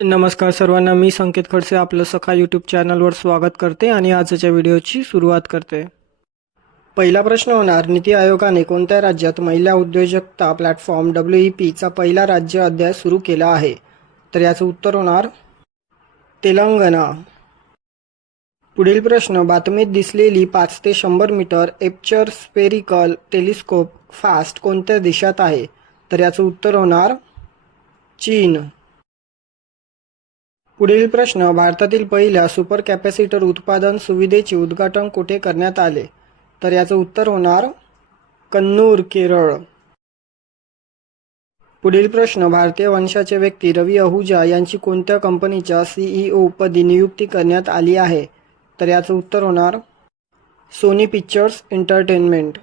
नमस्कार सर्वांना, मी संकेत खडसे आपलं सखा यूट्यूब चॅनलवर स्वागत करते आणि आजच्या व्हिडिओची सुरुवात करते. पहिला प्रश्न होणार, नीती आयोगाने कोणत्या राज्यात महिला उद्योजकता प्लॅटफॉर्म WEPचा पहिला राज्य अध्याय सुरू केला आहे? तर याचं उत्तर होणार तेलंगणा. पुढील प्रश्न, बातमीत दिसलेली 5 ते 100 metre aperture spherical telescope FAST कोणत्या देशात आहे? तर याचं उत्तर होणार चीन. पुढील प्रश्न, भारतातील पहिल्या सुपर कॅपॅसिटर उत्पादन सुविधेचे उद्घाटन कुठे करण्यात आले? तर याचं उत्तर होणार कन्नूर, केरळ. पुढील प्रश्न, भारतीय वंशाचे व्यक्ती रवी अहुजा यांची कोणत्या कंपनीच्या CEO पदी नियुक्ती करण्यात आली आहे? तर याचं उत्तर होणार सोनी पिक्चर्स एंटरटेनमेंट.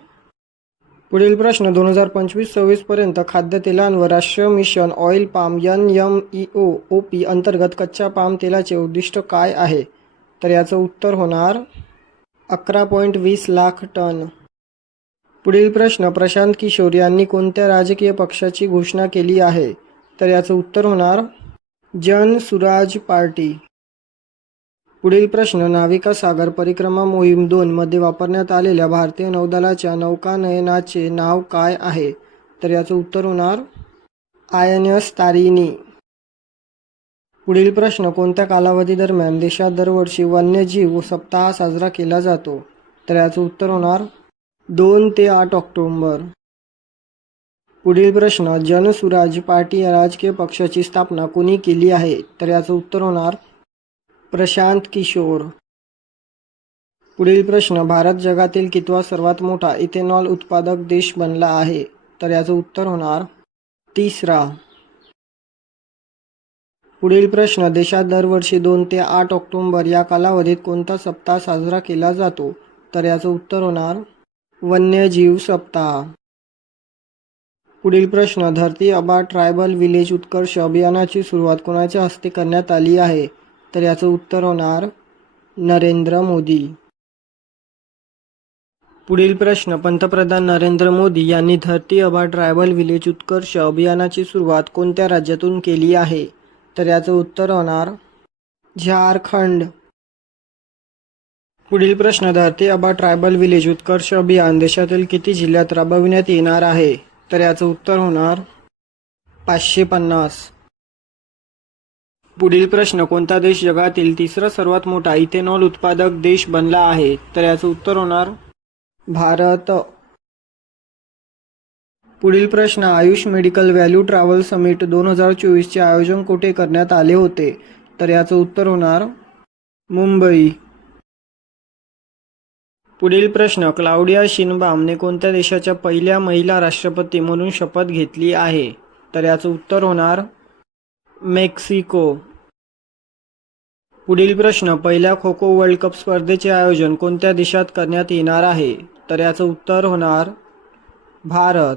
पुढील प्रश्न, 2025-26 पर्यंत खाद्यतेलांवर राष्ट्रीय मिशन ऑइल पाम NMEO-OP अंतर्गत कच्च्या पाम तेलाचे उद्दिष्ट काय आहे? तर याचं उत्तर होणार 11.20 लाख टन. पुढील प्रश्न, प्रशांत किशोर यांनी कोणत्या राजकीय पक्षाची घोषणा केली आहे? तर याचं उत्तर होणार जन सुराज पार्टी. पुढील प्रश्न, नाविका सागर परिक्रमा मोहीम 2 मध्ये वापरण्यात आलेल्या भारतीय नौदलाच्या नौकानयनाचे नाव काय आहे? तर याचं उत्तर होणार INS तारिणी. पुढील प्रश्न, कोणत्या कालावधी दरम्यान देशात दरवर्षी वन्यजीव सप्ताह साजरा केला जातो? तर याचं उत्तर होणार 2 ते 8 ऑक्टोबर. पुढील प्रश्न, जनसुराज पार्टी या राजकीय पक्षाची स्थापना कोणी केली आहे? तर याचं उत्तर होणार प्रशांत किशोर. पुढील प्रश्न, भारत जगातील कितवा सर्वात मोठा इथेनॉल उत्पादक देश बनला आहे? तर याचं उत्तर होणार 3रा. पुढील प्रश्न, देशात दरवर्षी 2 ते 8 ऑक्टोबर या कालावधीत कोणता सप्ताह साजरा केला जातो? तर याचं उत्तर होणार वन्यजीव सप्ताह. पुढील प्रश्न, धरती आबा ट्रायबल विलेज उत्कर्ष अभियानाची सुरुवात कोणाच्या हस्ते करण्यात आली आहे? तर याचं उत्तर होणार नरेंद्र मोदी. पुढील प्रश्न, पंतप्रधान नरेंद्र मोदी यांनी धरती आबा ट्रायबल विलेज उत्कर्ष अभियानाची सुरुवात कोणत्या राज्यातून केली आहे? तर याचं उत्तर होणार झारखंड. पुढील प्रश्न, धरती आबा ट्रायबल विलेज उत्कर्ष अभियान देशातील किती जिल्ह्यात राबविण्यात येणार आहे? तर याचं उत्तर होणार 550. पुढील प्रश्न, कोणता देश जगातील 3रा सर्वात मोठा इथेनॉल उत्पादक देश बनला आहे? तर याचं उत्तर होणार भारत. पुढील प्रश्न, Ayush medical value travel summit 2024 चे आयोजन कुठे करण्यात आले होते? तर याचं उत्तर होणार मुंबई. पुढील प्रश्न, क्लाउडिया शिनबामने कोणत्या देशाच्या पहिल्या महिला राष्ट्रपती म्हणून शपथ घेतली आहे? तर याचं उत्तर होणार मेक्सिको. पुढील प्रश्न, पहिल्या खो खो वर्ल्ड कप स्पर्धेचे आयोजन कोणत्या देशात करण्यात येणार आहे? तर याचं उत्तर होणार भारत.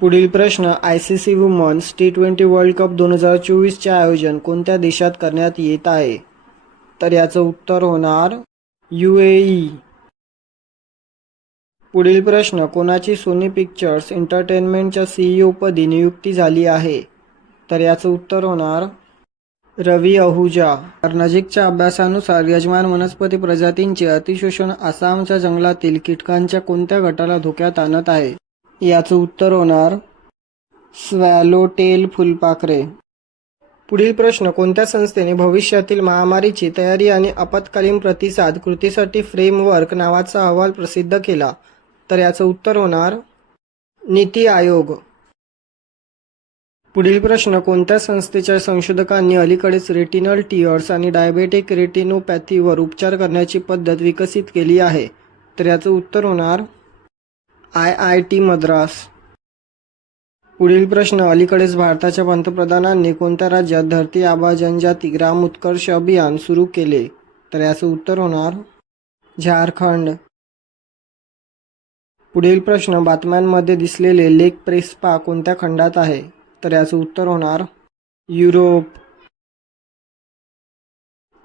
पुढील प्रश्न, ICC women's T20 world cup 2024 चे आयोजन कोणत्या देशात करण्यात येत आहे? तर याचं उत्तर होणार UAE. पुढील प्रश्न, कोणाची सोनी पिक्चर्स एंटरटेनमेंटच्या CEO पदी नियुक्ती झाली आहे? तर याचं उत्तर होणार रवी अहुजा. नजीकच्या अभ्यासानुसार यजमान वनस्पती प्रजातींचे अतिशोषण आसामच्या जंगलातील कीटकांच्या कोणत्या गटाला धोक्यात आणत आहे? याचं उत्तर होणार स्वॅलोटेल फुलपाखरे. पुढील प्रश्न, कोणत्या संस्थेने भविष्यातील महामारीची तयारी आणि आपत्कालीन प्रतिसाद कृतीसाठी फ्रेमवर्क नावाचा अहवाल प्रसिद्ध केला? तर याचं उत्तर होणार नीती आयोग. पुढील प्रश्न, कोणत्या संस्थेच्या संशोधकांनी अलीकडेच रेटिनल टियर्स आणि डायबेटिक रेटिनोपॅथीवर उपचार करण्याची पद्धत विकसित केली आहे? तर याचं उत्तर होणार IIT मद्रास. पुढील प्रश्न, अलीकडेच भारताच्या पंतप्रधानांनी कोणत्या राज्यात धरती आबा जनजाती ग्राम उत्कर्ष अभियान सुरू केले? तर याचं उत्तर होणार झारखंड. पुढील प्रश्न, बातम्यांमध्ये दिसलेले लेक प्रेस्पा कोणत्या खंडात आहे? तर याचं उत्तर होणार युरोप.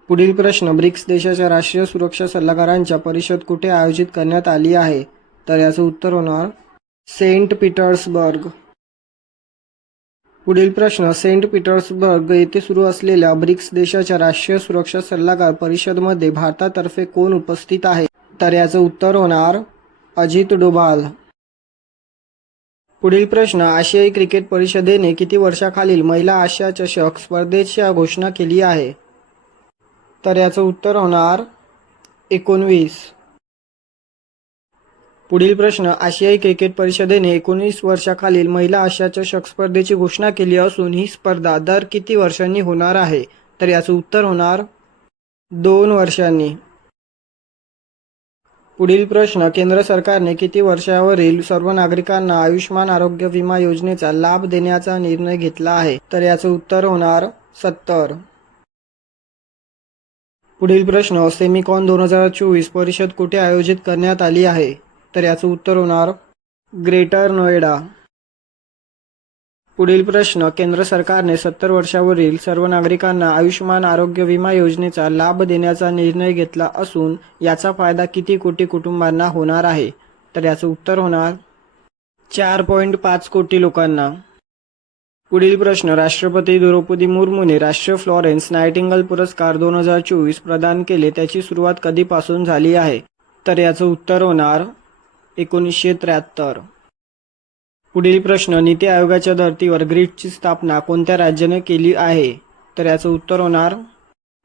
पुढील प्रश्न, ब्रिक्स देशाच्या राष्ट्रीय सुरक्षा सल्लागारांच्या परिषद कुठे आयोजित करण्यात आली आहे? तर याचं उत्तर होणार सेंट पीटर्सबर्ग. पुढील प्रश्न, सेंट पीटर्सबर्ग येथे सुरू असलेल्या ब्रिक्स देशाच्या राष्ट्रीय सुरक्षा सल्लागार परिषदेमध्ये भारतातर्फे कोण उपस्थित आहे? तर याचं उत्तर होणार अजित डोभाल. पुढील प्रश्न, आशियाई क्रिकेट परिषदेने किती वर्षाखालील महिला आशिया चषक स्पर्धेची घोषणा केली आहे? तर याचं उत्तर होणार 19. पुढील प्रश्न, आशियाई क्रिकेट परिषदेने 19 वर्षाखालील महिला आशिया चषक स्पर्धेची घोषणा केली असून ही स्पर्धा दर किती वर्षांनी होणार आहे? तर याचं उत्तर होणार 2 वर्षांनी. पुढील प्रश्न, केंद्र सरकारने किती वर्षावरील सर्व नागरिकांना आयुष्मान आरोग्य विमा योजनेचा लाभ देण्याचा निर्णय घेतला आहे? तर याचं उत्तर होणार 70. पुढील प्रश्न, सेमिकॉन 2024 परिषद कुठे आयोजित करण्यात आली आहे? तर याचं उत्तर होणार ग्रेटर नोएडा. पुढील प्रश्न, केंद्र सरकारने 70 वर्षावरील सर्व नागरिकांना आयुष्मान आरोग्य विमा योजनेचा लाभ देण्याचा निर्णय घेतला असून याचा फायदा किती कोटी कुटुंबांना होणार आहे? तर याचं उत्तर होणार 4.5 कोटी लोकांना. पुढील प्रश्न, राष्ट्रपती द्रौपदी मुर्मूने राष्ट्रीय फ्लॉरेन्स नायटिंगल पुरस्कार 2024 प्रदान केले त्याची सुरुवात कधीपासून झाली आहे? तर याचं उत्तर होणार 1973. पुढील प्रश्न, नीती आयोगाच्या धर्तीवर ग्रिडची स्थापना कोणत्या राज्याने केली आहे? तर याचं उत्तर होणार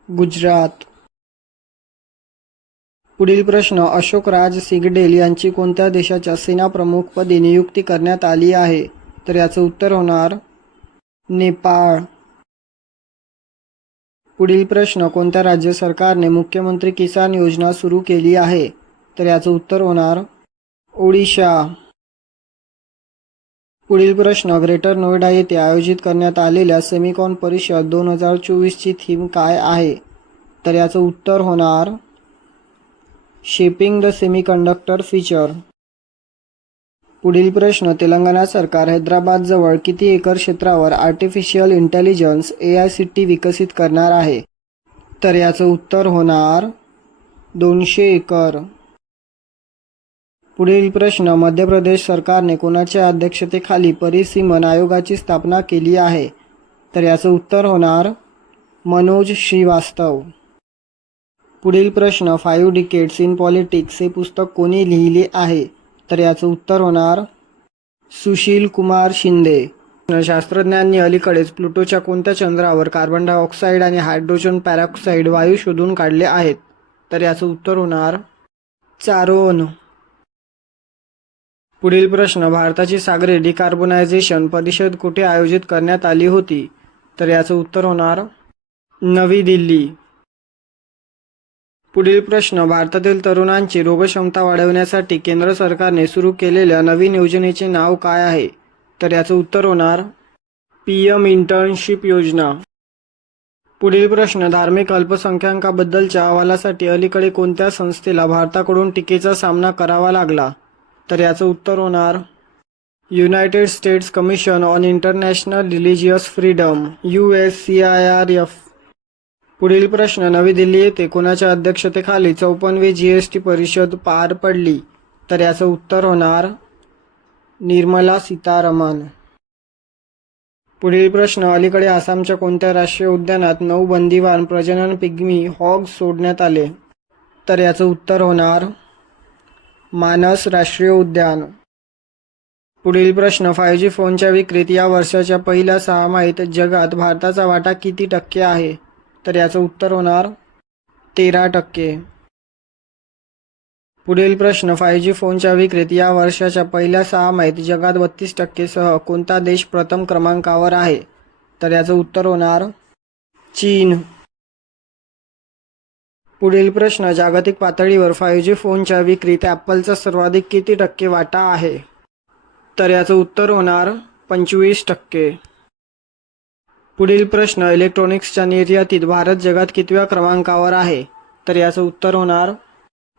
गुजरात. पुढील प्रश्न, अशोक राज सिगडेल यांची कोणत्या देशाच्या सेनाप्रमुखपदी नियुक्ती करण्यात आली आहे? तर याचं उत्तर होणार नेपाळ. पुढील प्रश्न, कोणत्या राज्य सरकारने मुख्यमंत्री किसान योजना सुरू केली आहे? तर याचं उत्तर होणार ओडिशा. पुढील प्रश्न, ग्रेटर नोएडा येथे आयोजित करण्यात आलेल्या सेमिकॉन परिषद 2024 ची थीम काय आहे? तर याचं उत्तर होणार शेपिंग द सेमीकंडक्टर फ्युचर. पुढील प्रश्न, तेलंगणा सरकार हैदराबादजवळ किती एकर क्षेत्रावर आर्टिफिशियल इंटेलिजन्स AI सिटी विकसित करणार आहे? तर याचं उत्तर होणार 200 एकर. पुढील प्रश्न, मध्य प्रदेश सरकारने कोणाच्या अध्यक्षतेखाली परिसीमन आयोगाची स्थापना केली आहे? तर याचं उत्तर होणार मनोज श्रीवास्तव. पुढील प्रश्न, 5 डिकेड्स इन पॉलिटिक्स हे पुस्तक कोणी लिहिले आहे? तर याचं उत्तर होणार सुशील कुमार शिंदे. शास्त्रज्ञांनी अलीकडेच प्लुटोच्या कोणत्या चंद्रावर कार्बन डायऑक्साईड आणि हायड्रोजन पॅरॉक्साईड वायू शोधून काढले आहेत? तर याचं उत्तर होणार चारोन. पुढील प्रश्न, भारताची सागरी डिकार्बोनायझेशन परिषद कुठे आयोजित करण्यात आली होती? तर याचं उत्तर होणार नवी दिल्ली. पुढील प्रश्न, भारतातील तरुणांची रोगक्षमता वाढवण्यासाठी केंद्र सरकारने सुरू केलेल्या नवीन योजनेचे नाव काय आहे? तर याचं उत्तर होणार PM इंटर्नशिप योजना. पुढील प्रश्न, धार्मिक अल्पसंख्याकांबद्दलच्या अहवालासाठी अलीकडे कोणत्या संस्थेला भारताकडून टीकेचा सामना करावा लागला? तर याचं उत्तर होणार United states commission on international religious freedom USCIRF. पुढील प्रश्न, नवी दिल्ली येथे कोणाच्या अध्यक्षतेखाली 54वी GST परिषद पार पडली? तर याचं उत्तर होणार निर्मला सीतारमण. पुढील प्रश्न, अलीकडे आसामच्या कोणत्या राष्ट्रीय उद्यानात 9 बंदिवान प्रजनन पिग्मी हॉग्स सोडण्यात आले? तर याचं उत्तर होणार मानस राष्ट्रीय उद्यान. पुढील प्रश्न, 5G फोनच्या विक्रीत या वर्षाच्या पहिल्या 6 जगात भारताचा वाटा किती टक्के आहे? तर याचं उत्तर होणार 13%. पुढील प्रश्न, 5G फोनच्या विक्रीत या वर्षाच्या पहिल्या 6 जगात 32% सह कोणता देश प्रथम क्रमांकावर आहे? तर याचं उत्तर होणार चीन. पुढील प्रश्न, जागतिक पातळीवर 5G फोनच्या विक्रीत ॲपलचा सर्वाधिक किती टक्के वाटा आहे? तर याचं उत्तर होणार 25%. पुढील प्रश्न, इलेक्ट्रॉनिक्सच्या निर्यातीत भारत जगात कितव्या क्रमांकावर आहे? तर याचं उत्तर होणार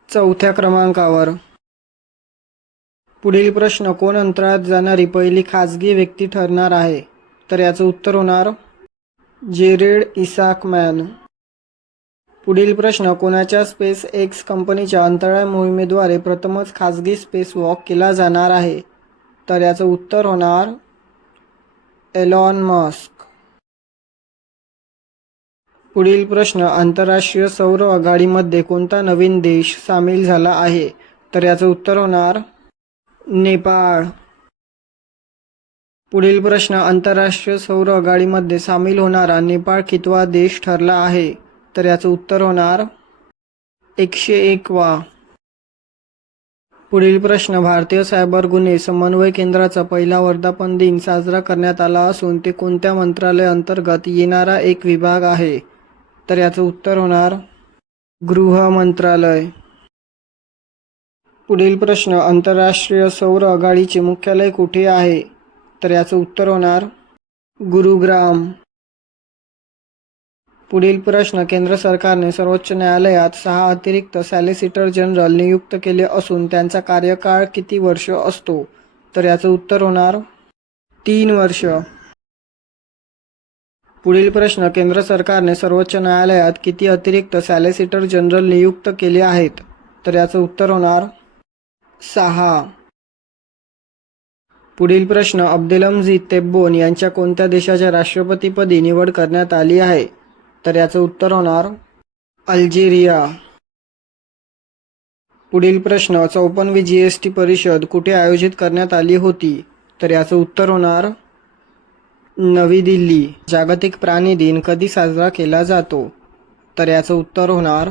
4थ्या क्रमांकावर. पुढील प्रश्न, कोण अंतराळात जाणारी पहिली खाजगी व्यक्ती ठरणार आहे? तर याचं उत्तर होणार जेरेड इसाकमॅन. पुढील प्रश्न, कोणाच्या स्पेस एक्स कंपनीच्या अंतराळ मोहिमेद्वारे प्रथमच खाजगी स्पेस वॉक केला जाणार आहे? तर याचं उत्तर होणार एलॉन मस्क. पुढील प्रश्न, आंतरराष्ट्रीय सौर आघाडीमध्ये कोणता नवीन देश सामील झाला आहे? तर याचं उत्तर होणार नेपाळ. पुढील प्रश्न, आंतरराष्ट्रीय सौर आघाडीमध्ये सामील होणारा नेपाळ कितवा देश ठरला आहे? तर याचं उत्तर होणार 101वा. पुढील प्रश्न, भारतीय सायबर गुन्हे समन्वय केंद्राचा पहिला वर्धापन दिन साजरा करण्यात आला असून ते कोणत्या मंत्रालयाअंतर्गत येणारा एक विभाग आहे? तर याचं उत्तर होणार गृह मंत्रालय. पुढील प्रश्न, आंतरराष्ट्रीय सौर आघाडीचे मुख्यालय कुठे आहे? तर याचं उत्तर होणार गुरुग्राम. पुढील प्रश्न, केंद्र सरकारने सर्वोच्च न्यायालयात 6 अतिरिक्त सॉलिसिटर जनरल नियुक्त केले असून त्यांचा कार्यकाळ किती वर्ष असतो? तर याचं उत्तर होणार 3 वर्ष. पुढील प्रश्न, केंद्र सरकारने सर्वोच्च न्यायालयात किती अतिरिक्त सॉलिसिटर जनरल नियुक्त केले आहेत? तर याचं उत्तर होणार 6. पुढील प्रश्न, अब्देलमजीद तेब्बोन यांच्या कोणत्या देशाच्या राष्ट्रपतीपदी निवड करण्यात आली आहे? तर याचं उत्तर होणार अल्जेरिया. पुढील प्रश्न, 54वी GST परिषद कुठे आयोजित करण्यात आली होती? तर याचं उत्तर होणार नवी दिल्ली. जागतिक प्राणी दिन कधी साजरा केला जातो? तर याचं उत्तर होणार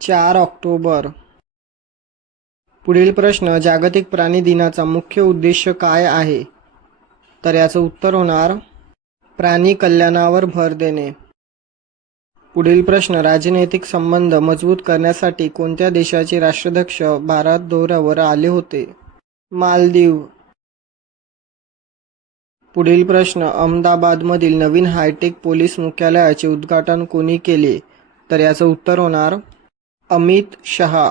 4 ऑक्टोबर. पुढील प्रश्न, जागतिक प्राणी दिनाचा मुख्य उद्देश काय आहे? तर याचं उत्तर होणार प्राणी कल्याणावर भर देणे. पुढील प्रश्न, राजनैतिक संबंध मजबूत करण्यासाठी कोणत्या देशाचे राष्ट्राध्यक्ष भारत दौऱ्यावर आले होते? मालदीव. पुढील प्रश्न, अहमदाबादमधील नवीन हायटेक पोलीस मुख्यालयाचे उद्घाटन कोणी केले? तर याचं उत्तर होणार अमित शहा.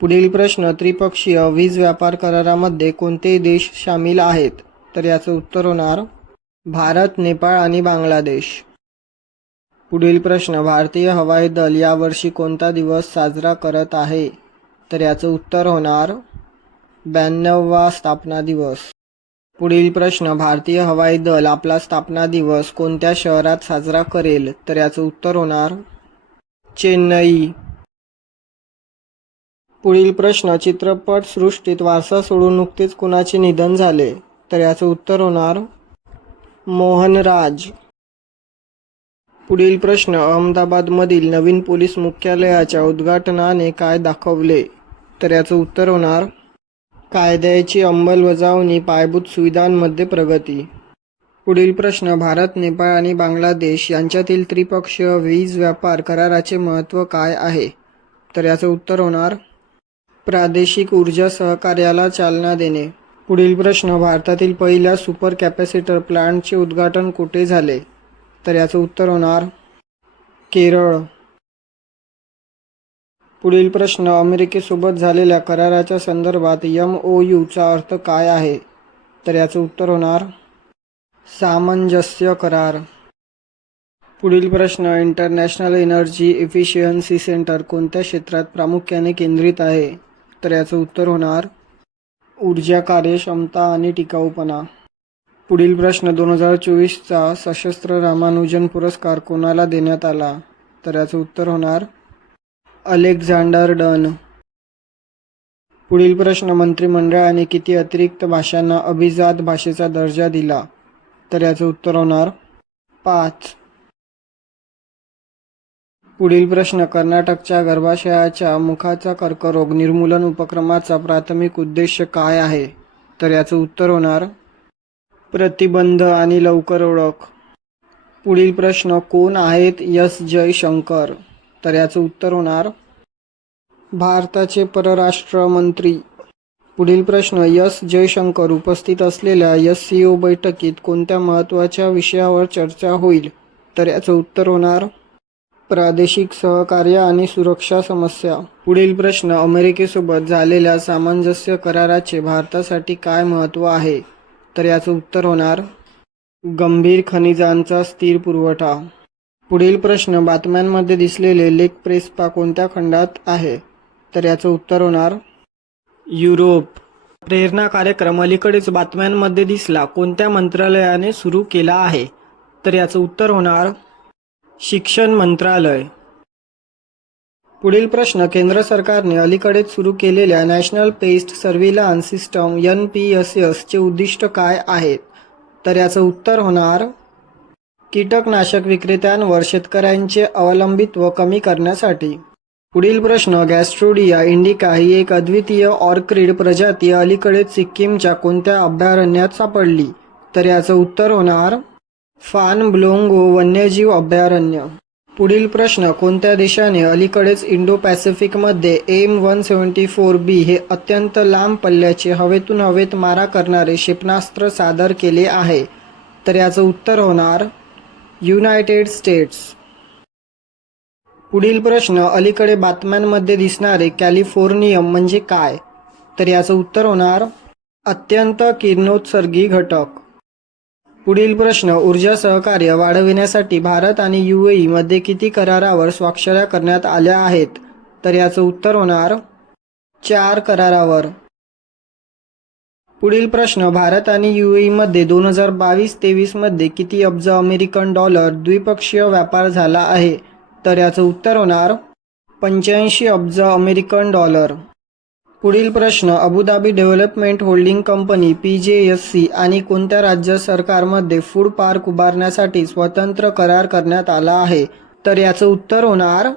पुढील प्रश्न, त्रिपक्षीय वीज व्यापार करारामध्ये कोणते देश सामील आहेत? तर याचं उत्तर होणार भारत, नेपाळ आणि बांगलादेश. पुढील प्रश्न, भारतीय हवाई दल यावर्षी कोणता दिवस साजरा करत आहे? तर याचं उत्तर होणार 92वा स्थापना दिवस. पुढील प्रश्न, भारतीय हवाई दल आपला स्थापना दिवस कोणत्या शहरात साजरा करेल? तर याचं उत्तर होणार चेन्नई. पुढील प्रश्न, चित्रपट सृष्टीत वारसा सोडून नुकतेच कुणाचे निधन झाले? तर याचं उत्तर होणार मोहनराज. पुढील प्रश्न, अहमदाबादमधील नवीन पोलीस मुख्यालयाच्या उद्घाटनाने काय दाखवले? तर याचं उत्तर होणार कायद्याची अंमलबजावणी, पायाभूत सुविधांमध्ये प्रगती. पुढील प्रश्न, भारत, नेपाळ आणि बांगलादेश यांच्यातील त्रिपक्षीय वीज व्यापार कराराचे महत्त्व काय आहे? तर याचं उत्तर होणार प्रादेशिक ऊर्जा सहकार्याला चालना देणे. पुढील प्रश्न, भारतातील पहिल्या सुपर कॅपॅसिटर प्लांटचे उद्घाटन कुठे झाले? तर याचं उत्तर होणार केरळ. पुढील प्रश्न, अमेरिकेसोबत झालेल्या कराराच्या संदर्भात MOU चा अर्थ काय आहे? तर याचं उत्तर होणार सामंजस्य करार. पुढील प्रश्न, इंटरनॅशनल एनर्जी इफिशियन्सी सेंटर कोणत्या क्षेत्रात प्रामुख्याने केंद्रित आहे? तर याचं उत्तर होणार ऊर्जा कार्यक्षमता आणि टिकाऊपणा. पुढील प्रश्न, 2024चा सशस्त्र रामानुजन पुरस्कार कोणाला देण्यात आला? तर याचं उत्तर होणार अलेक्झांडर डन. पुढील प्रश्न, मंत्रिमंडळाने किती अतिरिक्त भाषांना अभिजात भाषेचा दर्जा दिला? तर याचं उत्तर होणार 5. पुढील प्रश्न, कर्नाटकच्या गर्भाशयाच्या मुखाचा कर्करोग निर्मूलन उपक्रमाचा प्राथमिक उद्देश काय आहे? तर याचं उत्तर होणार प्रतिबंध आणि लवकर ओळख. पुढील प्रश्न, कोण आहेत S जयशंकर? तर याचं उत्तर होणार भारताचे परराष्ट्र मंत्री. पुढील प्रश्न, S जयशंकर उपस्थित असलेल्या SCO बैठकीत कोणत्या महत्त्वाच्या विषयावर चर्चा होईल? तर याचं उत्तर होणार प्रादेशिक सहकार्य आणि सुरक्षा समस्या. पुढील प्रश्न, अमेरिकेसोबत झालेल्या सामंजस्य कराराचे भारतासाठी काय महत्त्व आहे? तर याचं उत्तर होणार गंभीर खनिजांचा स्थिर पुरवठा. पुढील प्रश्न, बातम्यांमध्ये दिसलेले लेक प्रेस्पा कोणत्या खंडात आहे? तर याचं उत्तर होणार युरोप. प्रेरणा कार्यक्रम अलीकडेच बातम्यांमध्ये दिसला, कोणत्या मंत्रालयाने सुरू केला आहे? तर याचं उत्तर होणार शिक्षण मंत्रालय. पुढील प्रश्न, केंद्र सरकारने अलीकडेच सुरू केलेल्या national paste surveillance system NPSS चे उद्दिष्ट काय आहेत? तर याचं उत्तर होणार कीटकनाशक विक्रेत्यांवर शेतकऱ्यांचे अवलंबित्व कमी करण्यासाठी. पुढील प्रश्न, गॅस्ट्रोडिया इंडिका ही एक अद्वितीय ऑर्किड प्रजाती अलीकडेच सिक्कीमच्या कोणत्या अभयारण्यात सापडली? तर याचं उत्तर होणार फान ब्लोंगो वन्यजीव अभयारण्य. पुढील प्रश्न, कोणत्या देशाने अलीकडेच इंडो पॅसिफिकमध्ये M174B हे अत्यंत लांब पल्ल्याचे हवेतून हवेत मारा करणारे क्षेपणास्त्र सादर केले आहे? तर याचं उत्तर होणार युनायटेड स्टेट्स. पुढील प्रश्न, अलीकडे बातम्यांमध्ये दिसणारे कॅलिफोर्नियम म्हणजे काय? तर याचं उत्तर होणार अत्यंत किरणोत्सर्गी घटक. पुढील प्रश्न, ऊर्जा सहकार्य वाढविण्यासाठी भारत आणि UAE मध्ये किती करारावर स्वाक्षऱ्या करण्यात आल्या आहेत? तर याचं उत्तर होणार 4 करारावर. पुढील प्रश्न, भारत आणि UAE मध्ये 2022-23 मध्ये किती अब्ज अमेरिकन डॉलर द्विपक्षीय व्यापार झाला आहे? तर याचं उत्तर होणार 85 अब्ज अमेरिकन डॉलर. पुढील प्रश्न, Abu Dhabi development holding company PJSC आणि कोणत्या राज्य सरकारमध्ये फूड पार्क उभारण्यासाठी स्वतंत्र करार करण्यात आला आहे? तर याचं उत्तर होणार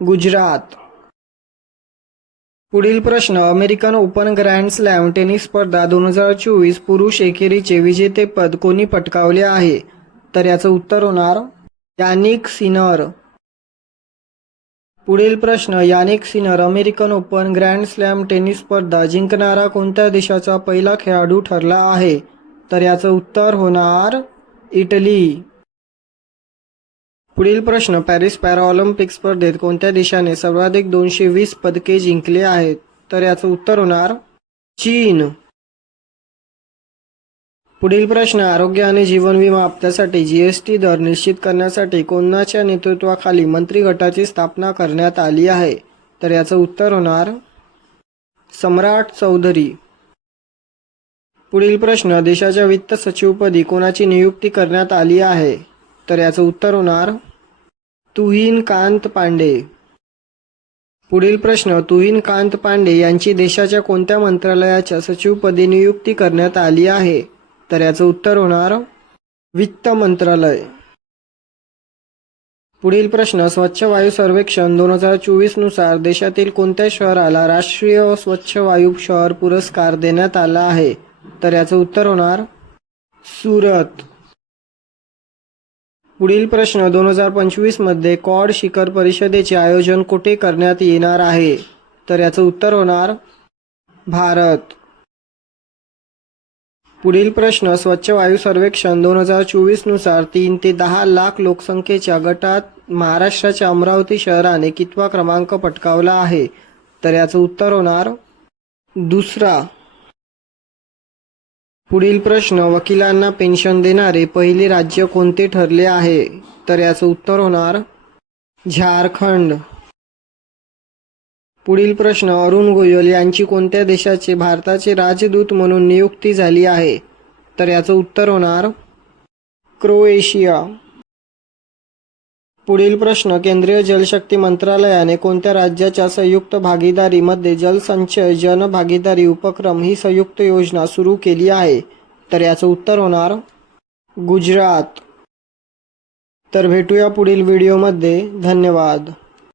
गुजरात. पुढील प्रश्न, American open grand slam tennis स्पर्धा 2024 पुरुष एकेरीचे विजेतेपद कोणी पटकावले आहे? तर याचं उत्तर होणार यानिक सिनर. पुढील प्रश्न, Jannik Sinner American open grand slam tennis स्पर्धा जिंकणारा कोणत्या देशाचा पहिला खेळाडू ठरला आहे? तर याचं उत्तर होणार इटली. पुढील प्रश्न, पॅरिस पॅराऑलिम्पिक स्पर्धेत कोणत्या देशाने सर्वाधिक 220 पदके जिंकले आहेत? तर याचं उत्तर होणार चीन. पुढील प्रश्न, आरोग्य आणि जीवन विमा हप्त्यासाठी GST दर निश्चित करण्यासाठी कोणाच्या नेतृत्वाखाली मंत्री गटाची स्थापना करण्यात आली आहे? तर याचं उत्तर होणार सम्राट चौधरी. पुढील प्रश्न, देशाच्या वित्त सचिवपदी कोणाची नियुक्ती करण्यात आली आहे? तर याचं उत्तर होणार तुहिन कांत पांडे. पुढील प्रश्न, तुहिन कांत पांडे यांची देशाच्या कोणत्या मंत्रालयाच्या सचिवपदी नियुक्ती करण्यात आली आहे? तर याचं उत्तर होणार वित्त मंत्रालय. पुढील प्रश्न, स्वच्छ वायू सर्वेक्षण 2024 नुसार देशातील कोणत्या शहराला राष्ट्रीय स्वच्छ वायू शहर पुरस्कार देण्यात आला आहे? तर याचं उत्तर होणार सुरत. पुढील प्रश्न, 2025 मध्ये क्वाड शिखर परिषदेचे आयोजन कुठे करण्यात येणार आहे? तर याचं उत्तर होणार भारत. पुढील प्रश्न, स्वच्छ वायू सर्वेक्षण 2024 नुसार 3 ते 10 लाख लोकसंख्येच्या गटात महाराष्ट्राच्या अमरावती शहराने कितवा क्रमांक पटकावला आहे? तर याचं उत्तर होणार दुसरा. पुढील प्रश्न, वकिलांना पेन्शन देणारे पहिले राज्य कोणते ठरले आहे? तर याचं उत्तर होणार झारखंड. पुढील प्रश्न, अरुण गोयल यांची कोणत्या देशाचे भारताचे राजदूत म्हणून नियुक्ती झाली आहे? तर याचं उत्तर होणार क्रोएशिया. पुढील प्रश्न, केंद्रीय जलशक्ती मंत्रालयाने कोणत्या राज्याच्या संयुक्त भागीदारीमध्ये जलसंचय जन भागीदारी उपक्रम ही संयुक्त योजना सुरू केली आहे? तर याचं उत्तर होणार गुजरात. तर भेटूया पुढील व्हिडिओमध्ये. धन्यवाद.